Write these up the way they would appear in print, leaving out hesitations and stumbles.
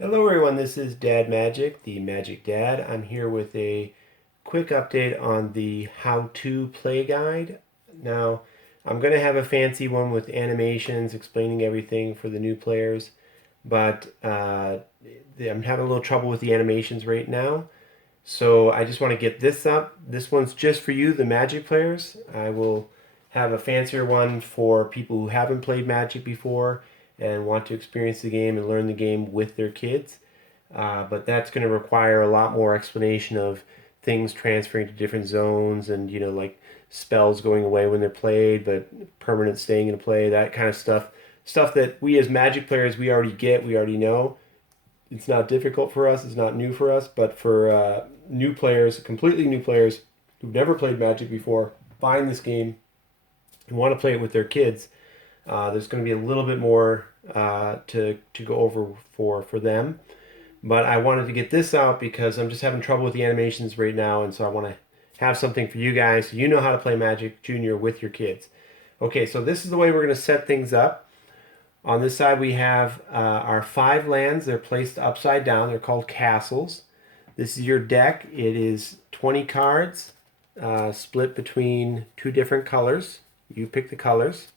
Hello everyone, this is Dad Magic, the Magic Dad. I'm here with a quick update on the how-to play guide. Now, I'm going to have a fancy one with animations explaining everything for the new players, but I'm having a little trouble with the animations right now. So I just want to get this up. This one's just for you, the Magic players. I will have a fancier one for people who haven't played Magic before and want to experience the game and learn the game with their kids. But that's going to require a lot more explanation of things transferring to different zones and, like spells going away when they're played, but permanent staying in play, that kind of stuff. Stuff that we as Magic players, we already get, we already know. It's not difficult for us, it's not new for us, but for new players, completely new players who've never played Magic before, find this game and want to play it with their kids, there's going to be a little bit more to go over for them. But I wanted to get this out because I'm just having trouble with the animations right now, and so I want to have something for you guys so you know how to play Magic Junior with your kids. Okay, so this is the way we're going to set things up. On this side we have our 5 lands. They're placed upside down. They're called castles. This is your deck. It is 20 cards split between 2 different colors. You pick the colors.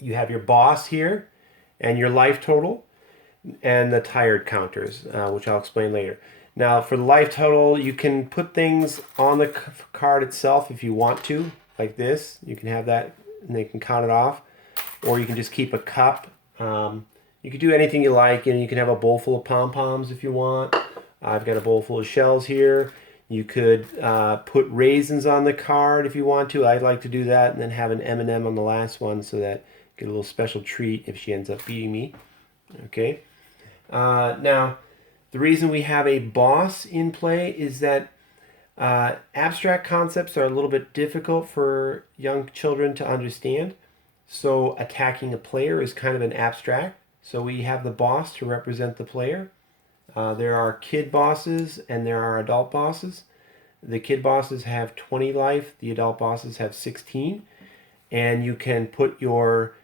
You have your boss here and your life total and the tired counters, which I'll explain later. Now, for the life total, you can put things on the card itself if you want to, like this. You can have that, and they can count it off. Or you can just keep a cup. You can do anything you like, and you can have a bowl full of pom-poms if you want. I've got a bowl full of shells here. You could put raisins on the card if you want to. I'd like to do that, and then have an M&M on the last one so that get a little special treat if she ends up beating me. Okay. Now, the reason we have a boss in play is that abstract concepts are a little bit difficult for young children to understand. So attacking a player is kind of an abstract. So we have the boss to represent the player. There are kid bosses and there are adult bosses. The kid bosses have 20 life. The adult bosses have 16. And you can put your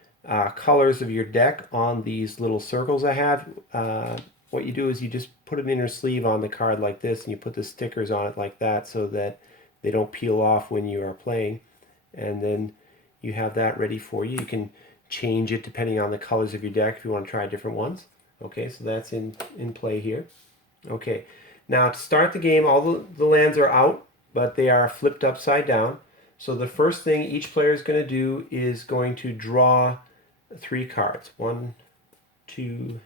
colors of your deck on these little circles I have. What you do is you just put an inner sleeve on the card like this, and you put the stickers on it like that so that they don't peel off when you are playing. And then you have that ready for you. You can change it depending on the colors of your deck if you want to try different ones. Okay, so that's in play here. Okay, now to start the game, all the lands are out, but they are flipped upside down. So the first thing each player is going to do is going to draw 3 cards. 1, 2,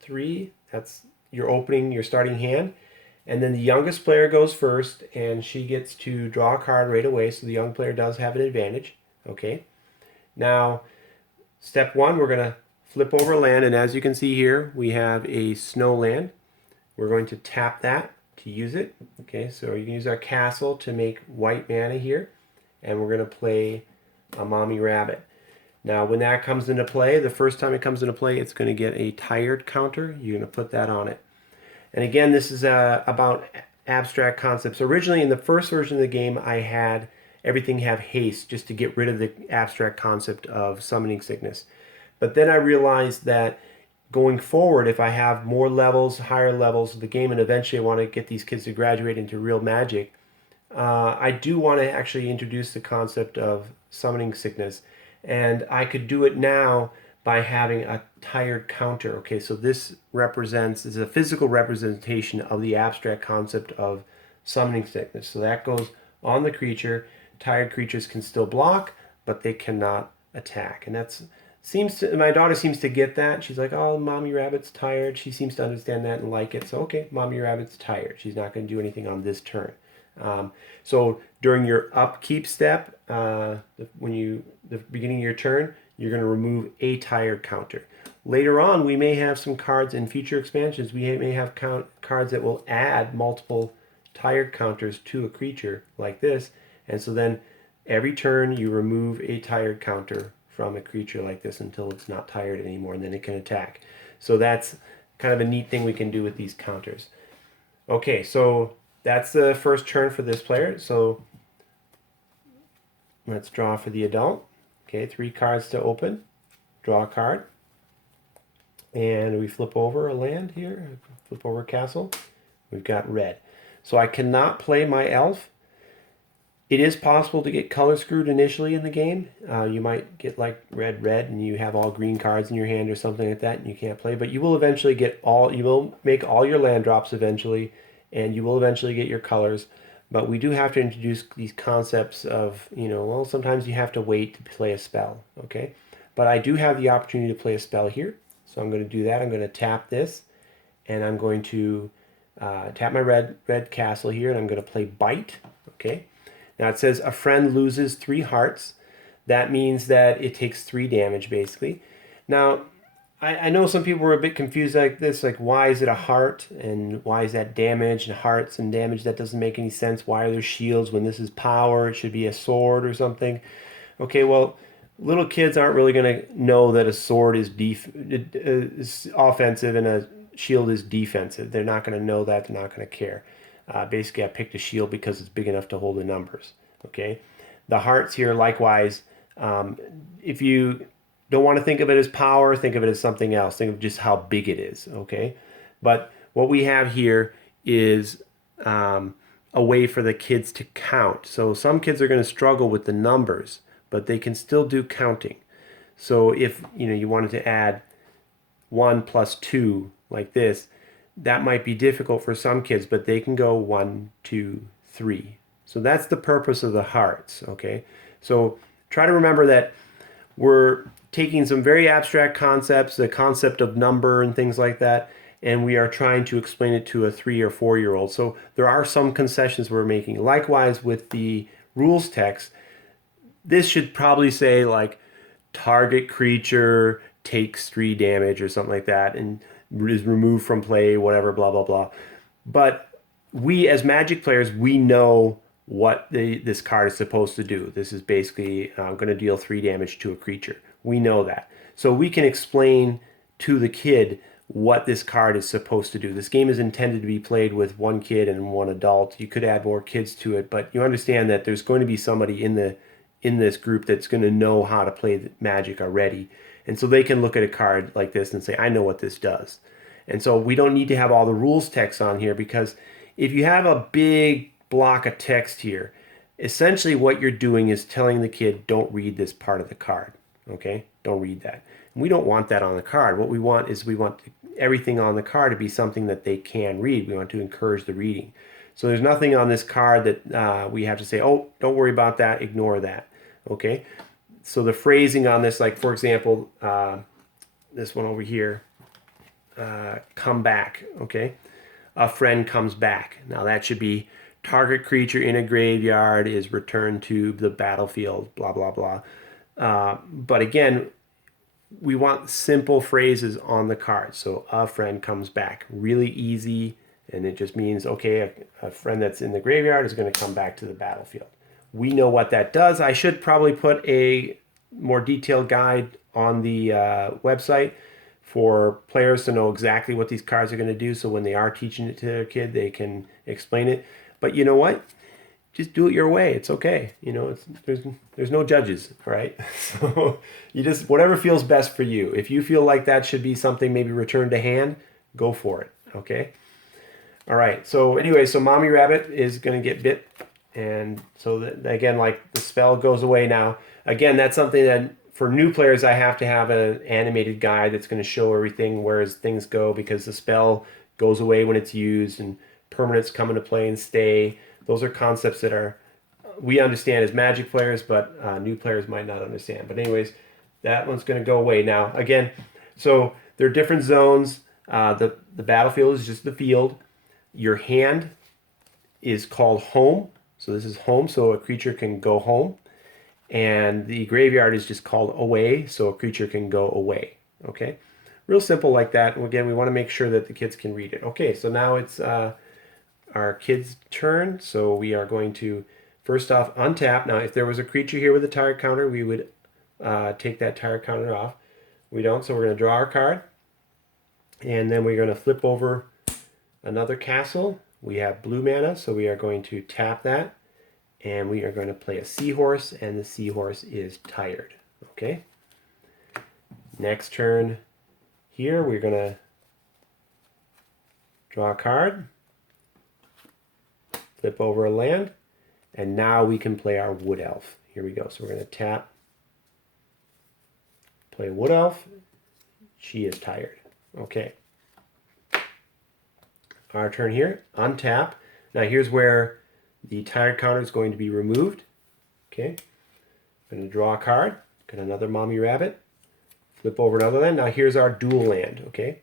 3. That's your opening, your starting hand. And then the youngest player goes first, and she gets to draw a card right away, so the young player does have an advantage. Okay. Now, step 1, we're going to flip over land, and as you can see here, we have a snow land. We're going to tap that to use it. Okay, so you can use our castle to make white mana here, and we're going to play a mommy rabbit. Now, when that comes into play, the first time it comes into play, it's going to get a tired counter. You're going to put that on it. And again, this is about abstract concepts. Originally, in the first version of the game, I had everything have haste just to get rid of the abstract concept of summoning sickness. But then I realized that going forward, if I have more levels, higher levels of the game, and eventually I want to get these kids to graduate into real magic, I do want to actually introduce the concept of summoning sickness. And I could do it now by having a tired counter. Okay, so this is a physical representation of the abstract concept of summoning sickness. So that goes on the creature. Tired creatures can still block, but they cannot attack. And my daughter seems to get that. She's like, oh, mommy rabbit's tired. She seems to understand that and like it. So okay, mommy rabbit's tired. She's not going to do anything on this turn. So during your upkeep step, the beginning of your turn, you're going to remove a tired counter. Later on, we may have some cards in future expansions. We may have cards that will add multiple tired counters to a creature like this. And so then every turn you remove a tired counter from a creature like this until it's not tired anymore, and then it can attack. So that's kind of a neat thing we can do with these counters. Okay, so that's the first turn for this player. So let's draw for the adult. Okay, 3 cards to open. Draw a card. And we flip over a land here, flip over a castle. We've got red. So I cannot play my elf. It is possible to get color screwed initially in the game. You might get like red, and you have all green cards in your hand or something like that, and you can't play. But you will eventually get you will make all your land drops eventually, and you will eventually get your colors. But we do have to introduce these concepts of, well, sometimes you have to wait to play a spell, okay? But I do have the opportunity to play a spell here. So I'm going to do that. I'm going to tap this, and I'm going to tap my red castle here, and I'm going to play Bite, okay? Now it says a friend loses 3 hearts. That means that it takes 3 damage, basically. Now, I know some people were a bit confused like this, like why is it a heart and why is that damage and hearts and damage? That doesn't make any sense. Why are there shields when this is power? It should be a sword or something. Okay, well, little kids aren't really going to know that a sword is offensive and a shield is defensive. They're not going to know that. They're not going to care. Basically, I picked a shield because it's big enough to hold the numbers. Okay, the hearts here, likewise. If you don't want to think of it as power, think of it as something else. Think of just how big it is. Okay, but what we have here is a way for the kids to count. So some kids are going to struggle with the numbers, but they can still do counting. So if you wanted to add 1 plus 2 like this, that might be difficult for some kids, but they can go 1, 2, 3. So that's the purpose of the hearts, okay? So try to remember that we're taking some very abstract concepts, the concept of number and things like that, and we are trying to explain it to a 3 or 4-year-old. So there are some concessions we're making. Likewise with the rules text, this should probably say like target creature takes 3 damage or something like that and is removed from play, whatever, blah, blah, blah. But we as Magic players, we know what this card is supposed to do. This is basically going to deal 3 damage to a creature. We know that. So we can explain to the kid what this card is supposed to do. This game is intended to be played with 1 kid and 1 adult. You could add more kids to it, but you understand that there's going to be somebody in this group that's going to know how to play Magic already. And so they can look at a card like this and say, I know what this does. And so we don't need to have all the rules text on here, because if you have a big block of text here, essentially what you're doing is telling the kid, don't read this part of the card. Okay? Don't read that. And we don't want that on the card. What we want is everything on the card to be something that they can read. We want to encourage the reading. So there's nothing on this card that we have to say, oh, don't worry about that, ignore that. Okay? So the phrasing on this, like for example, this one over here, come back, okay? A friend comes back. Now that should be target creature in a graveyard is returned to the battlefield, blah, blah, blah. But again, we want simple phrases on the card. So a friend comes back, really easy. And it just means, okay, a friend that's in the graveyard is going to come back to the battlefield. We know what that does. I should probably put a more detailed guide on the website for players to know exactly what these cards are going to do, so when they are teaching it to their kid, they can explain it. But you know what? Just do it your way. It's okay. There's no judges, all right? So you just, whatever feels best for you. If you feel like that should be something maybe returned to hand, go for it, okay? All right, so anyway, so Mommy Rabbit is going to get bit. And so that, again, like the spell goes away now. Again, that's something that for new players, I have to have an animated guide that's going to show everything where things go, because the spell goes away when it's used and permanents come into play and stay. Those are concepts that we understand as Magic players, but new players might not understand. But anyways, that one's going to go away now. Again, so there are different zones. The battlefield is just the field. Your hand is called home. So this is home, so a creature can go home. And the graveyard is just called away, so a creature can go away. Okay? Real simple like that. And again, we want to make sure that the kids can read it. Okay, so now it's our kids' turn. So we are going to, first off, untap. Now, if there was a creature here with a target counter, we would take that target counter off. We don't, so we're going to draw our card. And then we're going to flip over another castle. We have blue mana, so we are going to tap that. And we are going to play a seahorse, and the seahorse is tired. Okay? Next turn, here we're going to draw a card, flip over a land, and now we can play our Wood Elf. Here we go. So we're going to tap, play Wood Elf. She is tired. Okay. Our turn here, untap. Now here's where the tired counter is going to be removed. Okay. I'm going to draw a card, get another Mommy Rabbit, flip over another land. Now here's our dual land. Okay.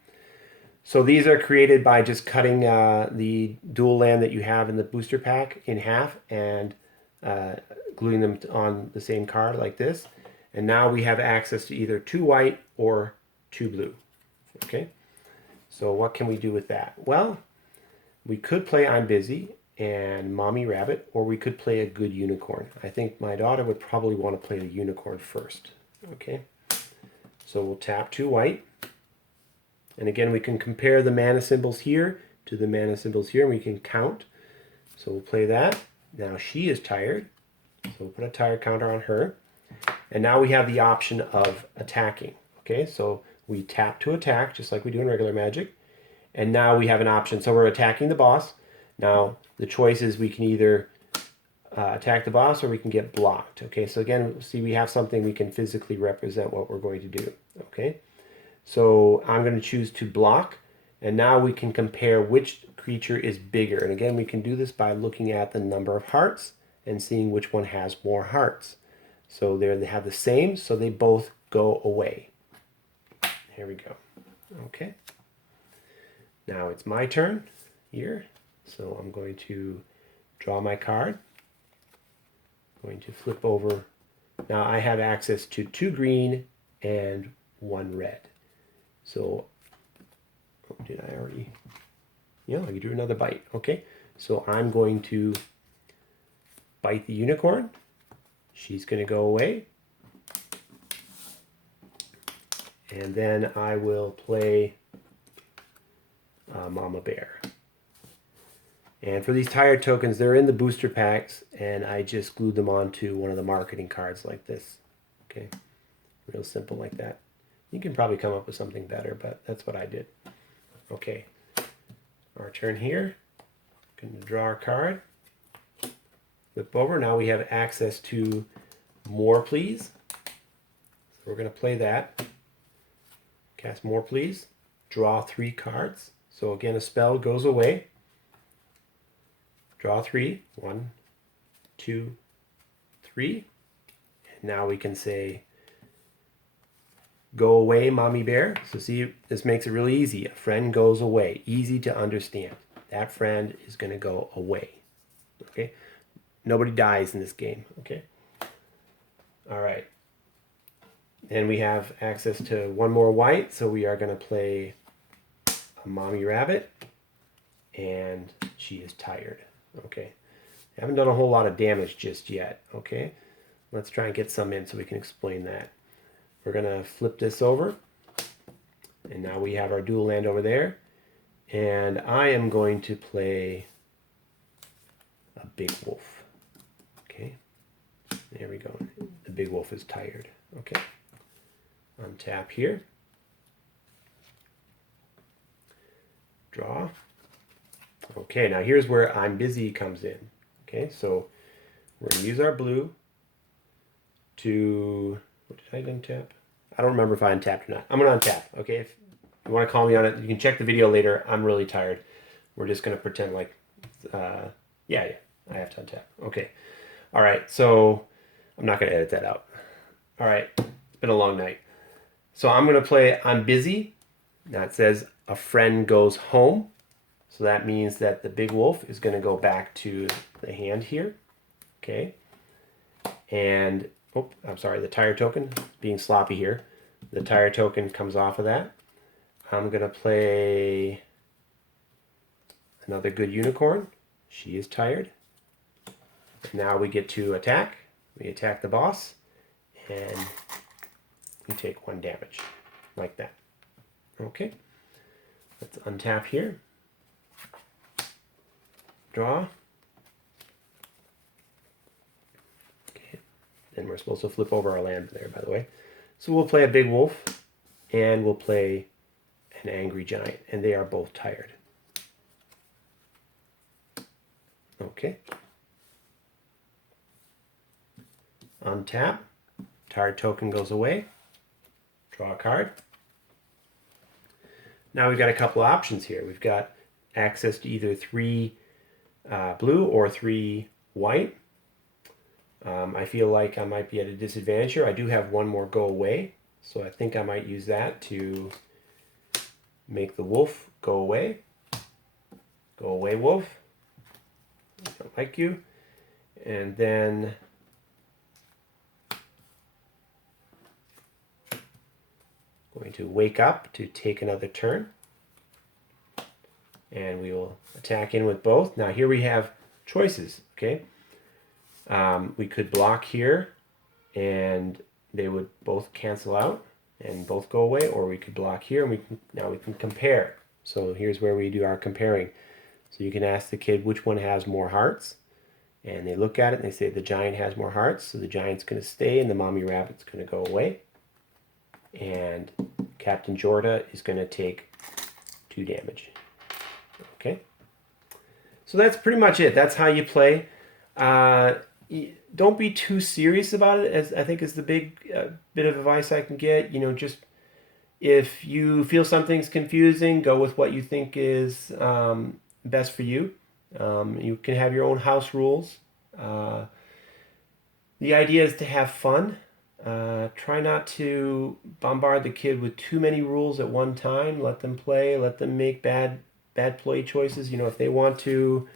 So these are created by just cutting the dual land that you have in the booster pack in half and gluing them on the same card like this. And now we have access to either 2 white or 2 blue. Okay. So what can we do with that? Well, we could play I'm Busy and Mommy Rabbit, or we could play a good unicorn. I think my daughter would probably want to play the unicorn first. Okay. So we'll tap 2 white. And again, we can compare the mana symbols here to the mana symbols here, and we can count. So we'll play that. Now she is tired, so we'll put a tired counter on her. And now we have the option of attacking. Okay, so we tap to attack, just like we do in regular Magic. And now we have an option. So we're attacking the boss. Now the choice is we can either attack the boss or we can get blocked. Okay, so again, see, we have something we can physically represent what we're going to do. Okay. So I'm going to choose to block, and now we can compare which creature is bigger. And again, we can do this by looking at the number of hearts and seeing which one has more hearts. So there they have the same, so they both go away. Here we go. Okay. Now it's my turn here. So I'm going to draw my card. I'm going to flip over. Now I have access to 2 green and 1 red. So, did I already? Yeah, I can do another bite. Okay, so I'm going to bite the unicorn. She's going to go away. And then I will play Mama Bear. And for these tired tokens, they're in the booster packs, and I just glued them onto one of the marketing cards like this. Okay, real simple like that. You can probably come up with something better, but that's what I did. Okay, our turn here. Going to draw our card. Flip over. Now we have access to More Please. So we're going to play that. Cast More Please. Draw 3 cards. So again, a spell goes away. Draw 3. 1, 2, 3. And now we can say, go away, Mommy Bear. So see, this makes it really easy. A friend goes away. Easy to understand. That friend is going to go away. Okay? Nobody dies in this game. Okay? All right. And we have access to 1 more white, so we are going to play a Mommy Rabbit. And she is tired. Okay? Haven't done a whole lot of damage just yet. Okay? Let's try and get some in so we can explain that. We're going to flip this over, and now we have our dual land over there, and I am going to play a big wolf. Okay, there we go. The big wolf is tired. Okay, untap here, draw. Okay, now here's where I'm Busy comes in. Okay, so we're going to use our blue to... What did I untap? I don't remember if I untapped or not. I'm going to untap, okay? If you want to call me on it, you can check the video later. I'm really tired. We're just going to pretend like, yeah, I have to untap. Okay. All right, so I'm not going to edit that out. All right, it's been a long night. So I'm going to play I'm Busy. Now it says a friend goes home. So that means that the big wolf is going to go back to the hand here. Okay. And... oh, I'm sorry, the tire token, being sloppy here. The tire token comes off of that. I'm going to play another good unicorn. She is tired. Now we get to attack. We attack the boss, and we take 1 damage, like that. Okay, let's untap here. Draw. And we're supposed to flip over our land there, by the way. So we'll play a big wolf, and we'll play an angry giant, and they are both tired. Okay. Untap. Tired token goes away. Draw a card. Now we've got a couple options here. We've got access to either 3 blue or 3 white. I feel like I might be at a disadvantage here. I do have one more go away, so I think I might use that to make the wolf go away. Go away, wolf. I don't like you. And then going to wake up to take another turn. And we will attack in with both. Now here we have choices, okay? We could block here and they would both cancel out and both go away, or we could block here and now we can compare. So here's where we do our comparing. So you can ask the kid which one has more hearts, and they look at it and they say the giant has more hearts, so the giant's going to stay and the mommy rabbit's going to go away. And Captain Jorda is going to take 2 damage. Okay. So that's pretty much it. That's how you play. Don't be too serious about it, as I think is the big bit of advice I can get. You know, just if you feel something's confusing, go with what you think is best for you. You can have your own house rules. The idea is to have fun. Try not to bombard the kid with too many rules at one time. Let them play. Let them make bad play choices. You know, if they want to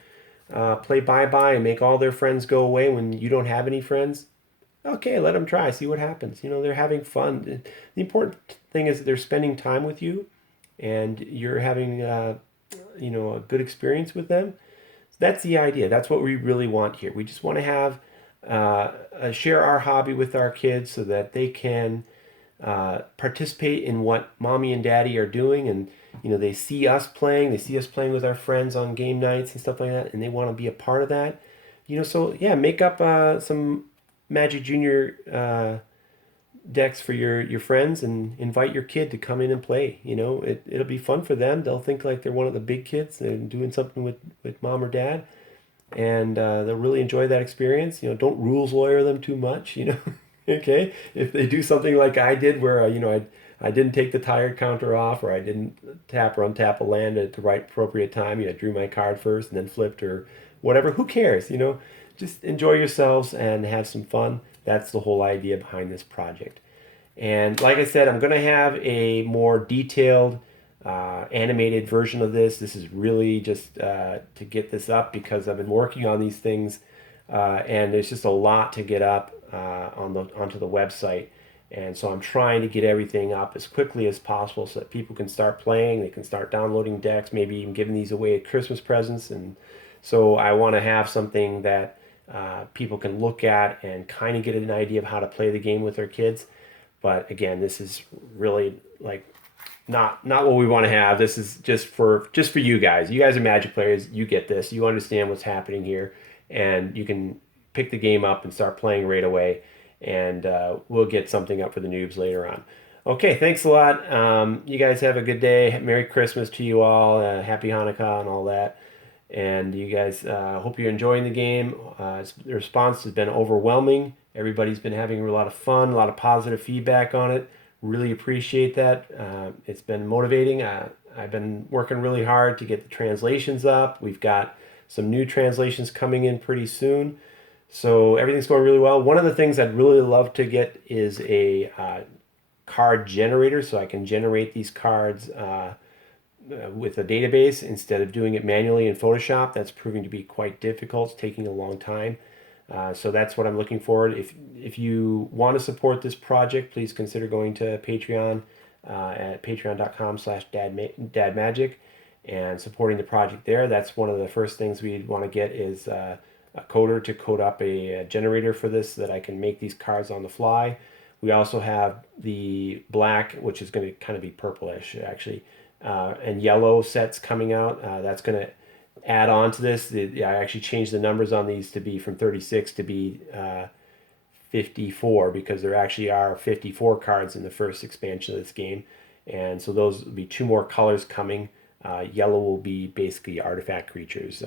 play bye-bye and make all their friends go away when you don't have any friends, okay, let them try. See what happens. You know, they're having fun. The important thing is that they're spending time with you and you're having, you know, a good experience with them. That's the idea. That's what we really want here. We just want to have share our hobby with our kids so that they can participate in what mommy and daddy are doing, and you know, they see us playing with our friends on game nights and stuff like that, and they want to be a part of that. You know, so yeah, make up some Magic Junior decks for your friends and invite your kid to come in and play. You know, it'll be fun for them. They'll think like they're one of the big kids and doing something with mom or dad, and they'll really enjoy that experience. You know, don't rules lawyer them too much. You know, okay, if they do something like I did, where you know, I didn't take the tired counter off, or I didn't tap or untap a land at the right appropriate time. You know, I drew my card first and then flipped or whatever. Who cares? You know, just enjoy yourselves and have some fun. That's the whole idea behind this project. And like I said, I'm going to have a more detailed animated version of this. This is really just to get this up because I've been working on these things and there's just a lot to get up onto the website. And so I'm trying to get everything up as quickly as possible so that people can start playing, they can start downloading decks, maybe even giving these away as Christmas presents. And so I want to have something that people can look at and kind of get an idea of how to play the game with their kids. But again, this is really like not what we want to have. This is just for you guys. You guys are Magic players. You get this. You understand what's happening here, and you can pick the game up and start playing right away. And we'll get something up for the noobs later on. Okay, thanks a lot. You guys have a good day. Merry Christmas to you all. Happy Hanukkah and all that. And you guys, hope you're enjoying the game. The response has been overwhelming. Everybody's been having a lot of fun, a lot of positive feedback on it. Really appreciate that. It's been motivating. I've been working really hard to get the translations up. We've got some new translations coming in pretty soon. So everything's going really well. One of the things I'd really love to get is a card generator, so I can generate these cards with a database instead of doing it manually in Photoshop. That's proving to be quite difficult. It's taking a long time. So that's what I'm looking for. If you want to support this project, please consider going to Patreon at patreon.com/dadmagic and supporting the project there. That's one of the first things we'd want to get is a coder to code up a generator for this so that I can make these cards on the fly. We also have the black, which is going to kind of be purplish actually, and yellow sets coming out. That's going to add on to this. I actually changed the numbers on these to be from 36 to be 54 because there actually are 54 cards in the first expansion of this game. And so those will be 2 more colors coming. Yellow will be basically artifact creatures.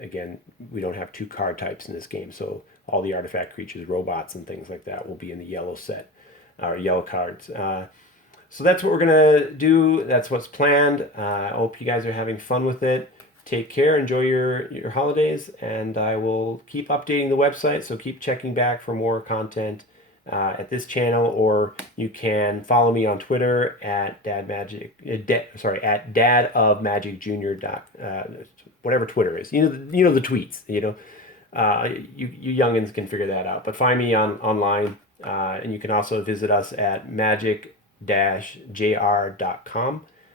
Again, we don't have 2 card types in this game, so all the artifact creatures, robots and things like that, will be in the yellow set, or yellow cards. So that's what we're gonna do. That's what's planned. I hope you guys are having fun with it. Take care, enjoy your holidays, and I will keep updating the website, so keep checking back for more content at this channel, or you can follow me on Twitter at at Dad of Magic Junior. Whatever Twitter is. You know the tweets. You youngins can figure that out. But find me online, and you can also visit us at magic-jr.com,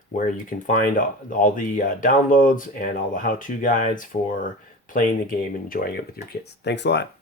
where you can find all the downloads and all the how-to guides for playing the game and enjoying it with your kids. Thanks a lot.